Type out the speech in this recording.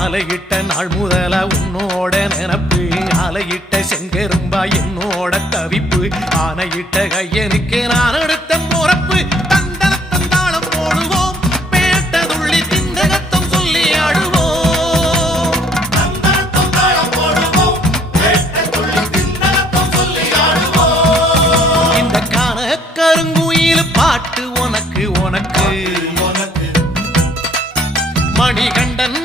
மாலையிட்ட நாள் முதல உன்னோட நினப்பு ஆலையிட்ட செங்கரும்பா என்னோட தவிப்பு ஆனையிட்ட கையனுக்கு நான் எடுத்த முறப்பு தந்தாளம் போடுவோம் பேட்டதுள்ளி திந்தகத்தம் சொல்லி ஆடுவோம் இந்த காண கருங்குயில் பாட்டு உனக்கு உனக்கு மணிகண்டன்